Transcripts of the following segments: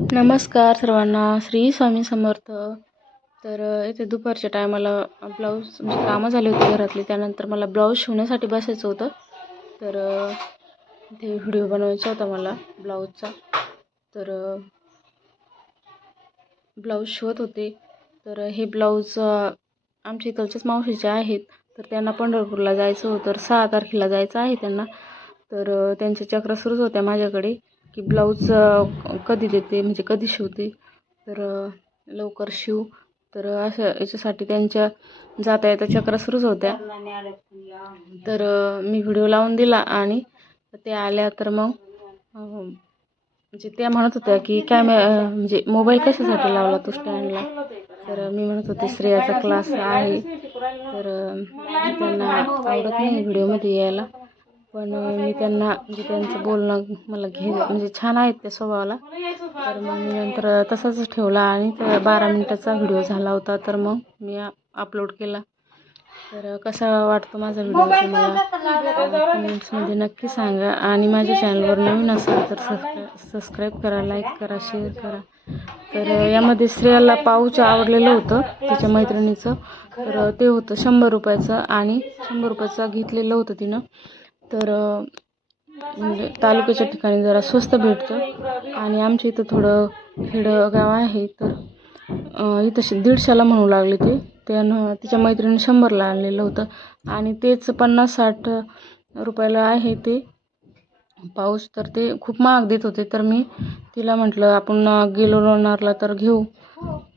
नमस्कार सर्वांना, श्री स्वामी समर्थ. तर इथे दुपारच्या टायमाला ब्लाऊज म्हणजे कामं झाली होती घरातली. त्यानंतर मला ब्लाऊज शिवण्यासाठी बसायचं होतं. तर इथे व्हिडिओ बनवायचा होता मला ब्लाऊजचा. तर ब्लाऊज शिवत होते. तर हे ब्लाऊज आमच्या इकडच्याच मावशीचे आहेत. तर त्यांना पंढरपूरला जायचं होतं. तर 6 तारखेला जायचं आहे त्यांना. तर त्यांच्या चक्रा सुरूच होत्या माझ्याकडे की ब्लाऊज कधी देते म्हणजे कधी शिवते. तर लवकर शिव. तर असं याच्यासाठी त्यांच्या जाता येता चक्रा सुरूच होत्या. तर मी व्हिडिओ लावून दिला आणि ते आल्या. तर मग म्हणजे त्या म्हणत होत्या की म्हणजे मोबाईल कशासाठी लावला तू स्टँडला. तर मी म्हणत होते श्रेयाचा क्लास आहे. तर त्यांना आवडत नाही व्हिडिओमध्ये यायला. पण मी त्यांना म्हणजे त्यांचं बोलणं मला म्हणजे छान आहेत त्या स्वभावाला. तर मग मी नंतर तसाच ठेवला आणि 12 मिनिटाचा व्हिडिओ झाला होता. तर मग मी अपलोड केला. तर कसा वाटतो माझा व्हिडिओ ते मला कमेंट्समध्ये नक्की सांगा. आणि माझ्या चॅनलवर नवीन असाल तर सबस्क्राईब करा, लाईक करा, शेअर करा. तर यामध्ये श्रेयाला पाऊच आवडलेलं होतं तिच्या मैत्रिणीचं. तर ते होतं 100 रुपयाचं आणि 100 रुपयाचं घेतलेलं होतं तिनं. तर म्हणजे तालुक्याच्या ठिकाणी जरा स्वस्त भेटतं आणि आमच्या इथं थोडं खेडगाव आहे. तर इथं 150ला म्हणू लागले ते. त्यानं तिच्या मैत्रिणीने 100ला आणलेलं होतं आणि तेच 50-60 रुपयाला आहे ते पाऊच. तर ते खूप महाग देत होते. तर मी तिला म्हटलं आपण गेलो लोणारला तर घेऊ,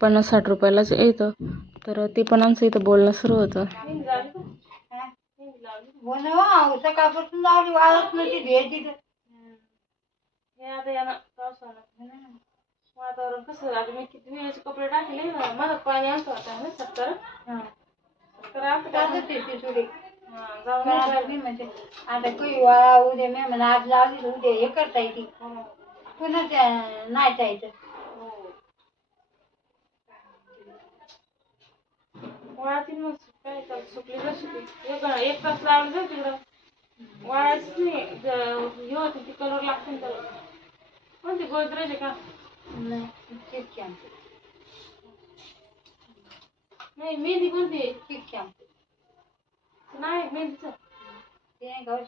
50-60 रुपयालाच येतं. तर ते पण आमचं इथं बोलणं सुरू होतं. सकाळपासून लावली वाळत नव्हती. वातावरण कसं आता मी किती वेळेचे कपडे टाकले मला पाणी आणतो आता ना 70 म्हणजे आता काही वाळा उद्या मी म्हणा आज लावली उद्या हे करता येते पुन्हा नाही जायचं. वाळातील मग काय सुकली जशी एक तास लावलं जाऊ तिकडं वाळायच नाही. हे होते ती कलर लागते त्याला. कोणती गोदरेज आहे का? नाही मेहंदी कोणती आहे? नाही मेहंदीचं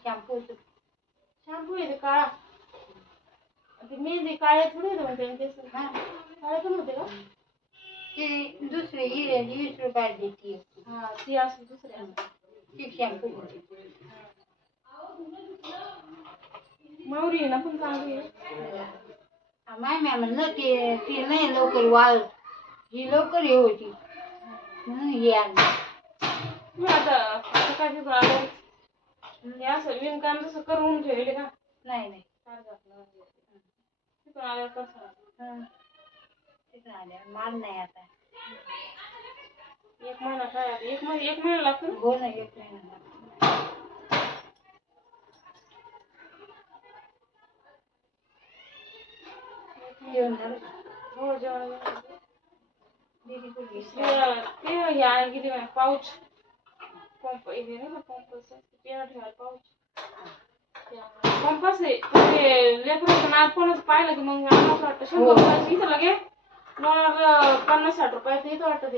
शॅम्पू आहे ते काळा. ते मेहंदी काळ्या थोडी होते काळे पण होते का? ती दुसरी हिरे 20 रुपयाला देते. हा ती असं दुसऱ्या ती शॅम्पू मावरी आहे ना पण चांगली आहे. माय मॅ म्हणलं ती नाही लवकर वाळ ही लवकर हे होती म्हणून हे आणलं. आता काय तिथून आलं हे असं विणकाम जसं करून ठेवले का? नाही तिथून आल्यावर कसं तिथून आल्यावर माल नाही आता. एक महिना काय एक महिना लागतो. हो ना 1 महिना लागतो. जेवण झालं? हो जेवण झालं. ते या किती पाऊच पंप हे ना पंपाचं पेन ठेवायला पाऊच पंपाच आहे. ते लेकराचं नाक कोणच पाहिलं की मग आम्हाला वाटतं 100 रुपयाचं इथं लगे 50-60 रुपयाचं इथं वाटतं ते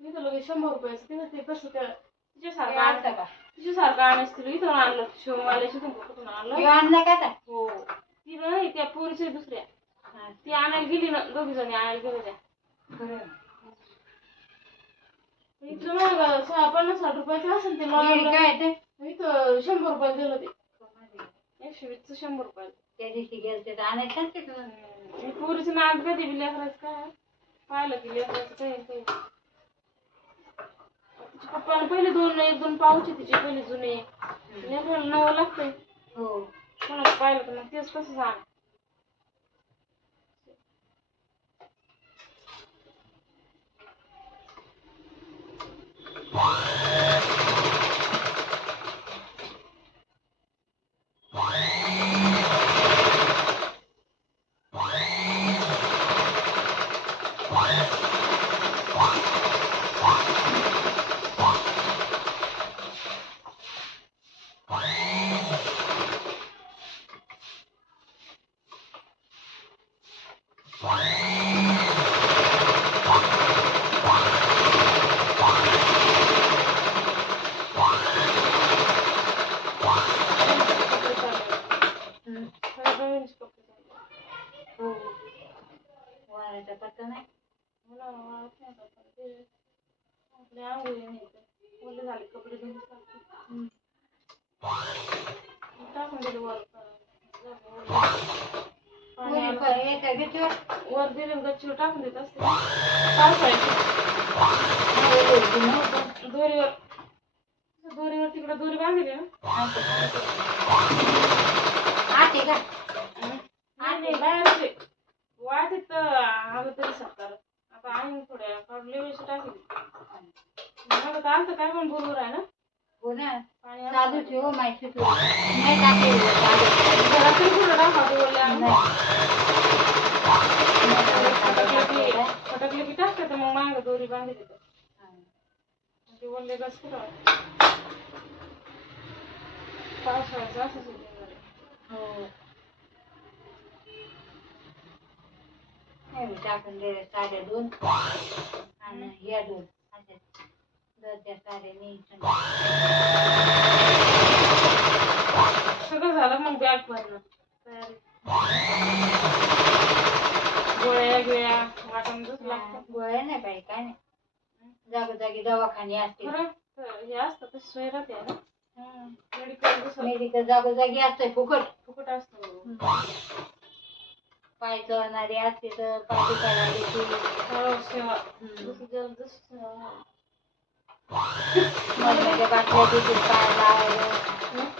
इथं लगे 100 रुपयाचं तिथं ते कसं त्या तिच्यासारखं आणतं का? तिच्यासारखं आणायचं तिला इथं आणलं शिवमाल्याशी कुठून आणलं का? हो ती नाही त्या पोरीची दुसऱ्या ती आणायला गेली ना दोघी जणी आणायला गेल्या त्या. इथलं मग 50-60 रुपयाचं असेल ते काय ते इथं 100 रुपयाला दिलं ते 120चं 100 रुपयाला. त्या दिवशी गेलं ते आणायचं ते पोरीचं नाक कधी बी लेकराचं काय पाहिलं की लेकराचं काही तिच्या पप्पाला पहिले 1-2 पाऊच आहे तिचे पहिले जुने लेकराला नवं लागतंय. हो कोणाला पाहिलं तर मग तेच कसं सांग. वाऱ्याचा पत्ता नाही. आपल्या आंघोळी नाही ओले झाले कपडे टाकून दिले वर वर दिले गच्चीवर टाकून देत असते पावसाळ्याची दोरीवर दोरीवर तिकडे दोरी बांधली ना आते का नाही बाहेरचे वाटेत आलं तरी सत्कार आता आम्ही थोड्या काढले वेळेस टाकली मग आता आमचं काय पण बरोबर आहे ना हो ना चालू ठेव माहिती नाही टाकले घरातही थोडं टाका बोलले फटकले की टाकते तर मग मागं दोरी बांधली ते बोलले बस कुठं पावसाळ्याचं असंच हो टाकून दिले साड्या 2 आणि ह्या 2 त्या साड्या सगळं झालं मग बॅग भरणं तयारी गोळ्या गिळ्या वाटण जसं लागतं गोळ्या नाही पाहिजे काय नाही जागोजागी दवाखाने असते हे असतं तशी सोय राहते ना मेडिकल जागोजागी असतंय फुकट फुकट असतं पाय चळणारे असते तर पाय दुखायला सेवा मधल्याच्या बाटल्या तिथे पाय लावायला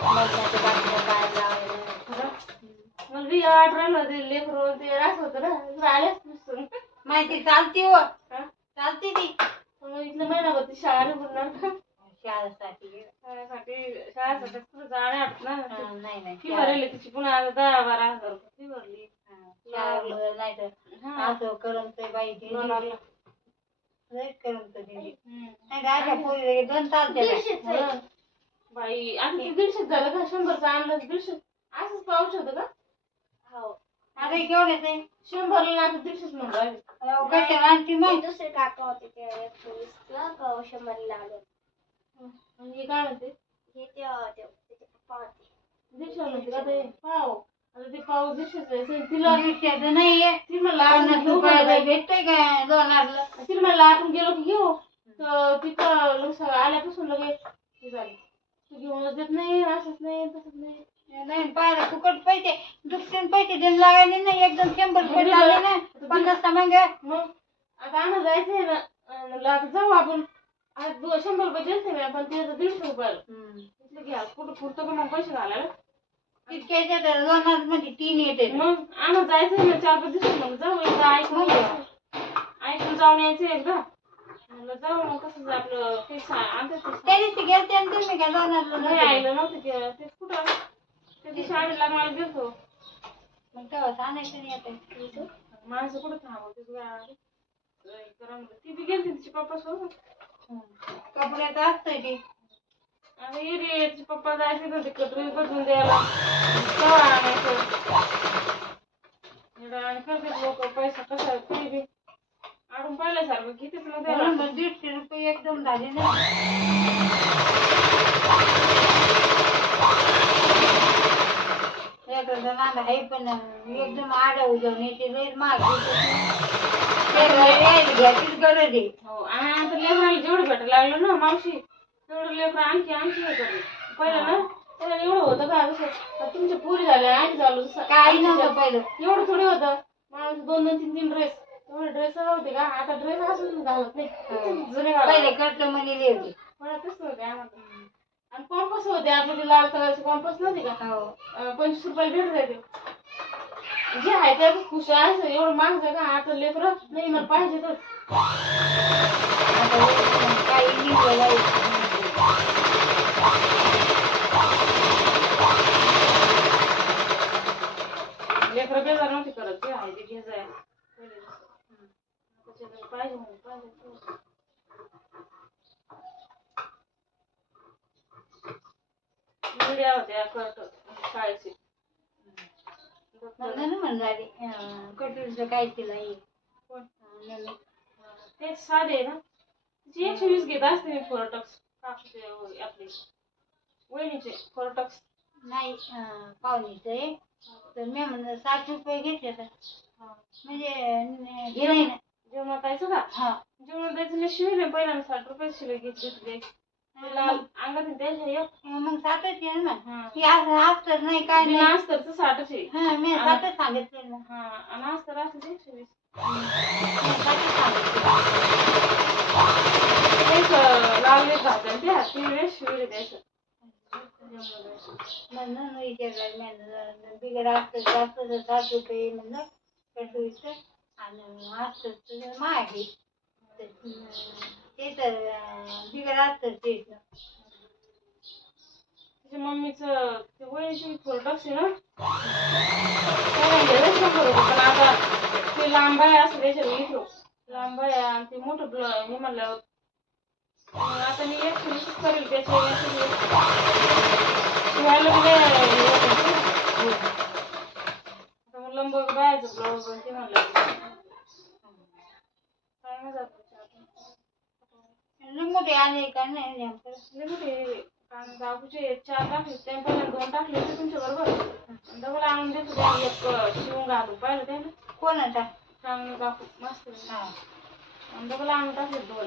मधल्याच्या बाटल्या पाय लावायला मला बी आठ राहिलं ते लेकरू ते राहत होतं ना आल्याच नसतं माहिती चालते हो चालते ती इथलं महिनाभर ती शाळा निघून शाळेसाठी कुठं जाण्यात ना नाही फी भरली तिची पुन्हा 10-12 हजार फी भरली नाही तर असं करमतंय बाई करमत दिली नाही पोरी 2 तास बाई आता ते 150 झालं का 100चं आणलं 150 असंच पाऊच होतं का हो आता केवढे ते 100 ना आता 150 म्हणून आणखी मग दुसरे काका होते ते 100 लागत हे काय म्हणते हे ते पप्पा होते 150 म्हणते का ते पाव आता ते पाव 150 तिला 150 नाहीये ती म्हणला भेटतंय काय 2 तिला म्हणलं आपण गेलो की घेऊ तर तिथं आल्यापासून लगेच हे झाली तू घेऊनच देत नाही असंच नाही तसंच नाही पाहिलं फुकट पैसे दुसरे पैसे देऊन लागायचे नाही एकदम 100 रुपये लागले ना 50 मग आता आम्हाला जायचंय ना म्हणलं आता जाऊ आपण आज 100 रुपये द्यायचे ना पण ते 150 रुपयाला म्हटलं घ्या कुठं पुरतं का मग पैसे घालायला तितक्याच्या 2 मध्ये 3 येते मग आम्हाला जायचंय ना 4-5 दिवस मग जाऊ एकदा ऐकून जाऊन यायचं एकदा म्हणलं जाऊ मग कसं आपलं ते त्या दिवशी गेलते आणि तुम्ही काय नाही आईलं नव्हतं ते कुठं त्या दिवशी आम्ही लग्नाला गेलतो मग तेव्हा आणायचं नाही येते माणसं कुठं थांबवते ती बी गेलती तिच्या पप्पा सोबत कपड्यात असतंय ती आता तिचे पप्पा जायचे तर ते कटोरी बदलून द्यायला तेव्हा आणायचं आणि करते लोक पैसा कसा तरी बी आडून पाहिल्यासारखं कितीच मग त्याला 150 रुपये एकदम झाले ना आहे पण एकदम आडव जाऊन येते लई महाग घ्यायचीच गरज आहे हो आणि आता लेकराला जेवढं भेटायला लागलं ना मावशी तेवढं लेकरं आणखी हे करले पहिलं ना त्याला एवढं होतं का कसं तुमच्या पुरी झाल्या आणि झालं काही नव्हतं पहिलं एवढं थोडी होतं माणूस 2-3 ड्रेस तेवढे ड्रेस होते का आता ड्रेस असून घालत नाही जुने पहिले कर्ज म्हणले होते म्हणतच नव्हते आम्हाला आणि कॉम्पस होते आपले ते लाल कलरचे कॉम्पस नव्हते का 25 रुपयाला भेटत जायचे जे आहे त्याच खुश आहे एवढं महाग आहे का आता लेकरं नाही मला पाहिजेतच लेकरं बेजार नव्हते करत जे आहे ते घे जाय पाहिजे म्हणून पाहिजे मीडिया होत्या शाळेची म्हणून म्हणले कटोरीचं काय तिला ये ते साधे आहे ना तिची 120 घेत असते मी फोरटक्स काकूचे आपले वहिनीचे फोरटक्स नाही पाहुणीचं आहे तर मी म्हणलं 60 रुपये घेतले तर म्हणजे हे नाही ना जेवणात द्यायचं का हा जेवणात द्यायचं मी शिवले पहिल्यांदा 60 रुपये शिले घेतले लाल अंगात द्यायचं एक मग 60च आहे ना हा ती असं अस्तर नाही काय नाही बिना अस्तरचं 60च आहे हा मी 60च सांगितले ना हा आणि अस्तर असं 120 तेच लाल वेळ घालतात त्या 3 वेळेस शिवले द्यायचं म्हणून विचारलं बिगड असतं जास्त 60 रुपये म्हणलं कटोरीचं आणि अस्तर मागे ते तर बिगड असतं तेच तिच्या मम्मीचं ते वहिनीची फोरटक्स आहे ना त्याला 100 रुपये पण आता ते लांब आहे असं त्याच्यावर घेतो लांब आहे आणि ते मोठं हे म्हणल्यावर आता मी 120 करेल त्याचे शिवायला बी आता मग लंब बायचं ब्लाऊज ते म्हणलं काय मजा मोठे आले का नाही लय मोठे कारण बाबूचे 4 टाकले त्या पहिल्या 2 टाकले होते तुमच्या बरोबर डबल आणून देतो त्या एक शिवून घालून पाहिलं त्याला कोणाचा चांगलं काकू मस्त हा आणि डबल आणून टाकले 2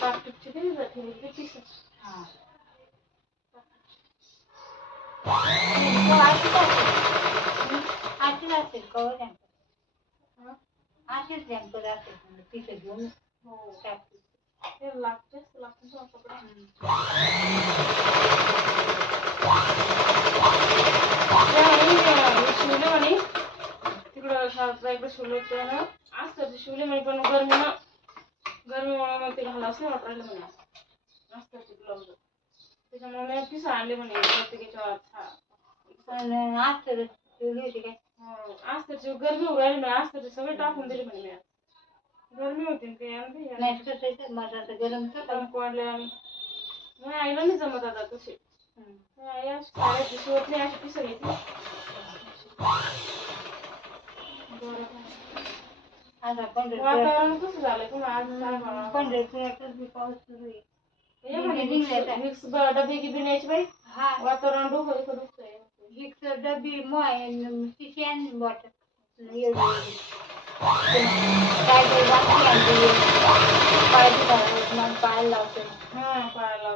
काकूचे किती जाते ते 30 हा आठच असेल कवर आठच रॅम्पर असेल तिथे घेऊन हो टाकते ते लागतेच लागते कपडे शिवले म्हणे तिकडं शाळेत इकडे शिवले होते असतं शिवले म्हणे पण गरमीमुळे मग ते घाला असं वाटत राहिलं म्हणे असतं ब्लाऊज त्याच्यामुळे मी पिसा आणले म्हणे प्रत्येकाच्या अस्तर ठेवली होती काय अस्तर गरमी होऊ राहिली म्हणे अस्तर सगळे टाकून दिले म्हणे मी गरमी होती ते नाही करायचं मला आता गरम वाढले आणि मग आईला नाही जमत आता तसे आई अशी साड्या शिवत नाही अशी पिसा घेतली आता वातावरण कसं झालंय तुम्हाला आज पंढरपुरातच बी पाऊस सुरू आहे विक्स डबे गिबी न्यायची बाई हा वातावरण डोकं इथं दुखतंय विक्स डबी तिची आणि बॉटल पाय पायाला लावते हा पायाला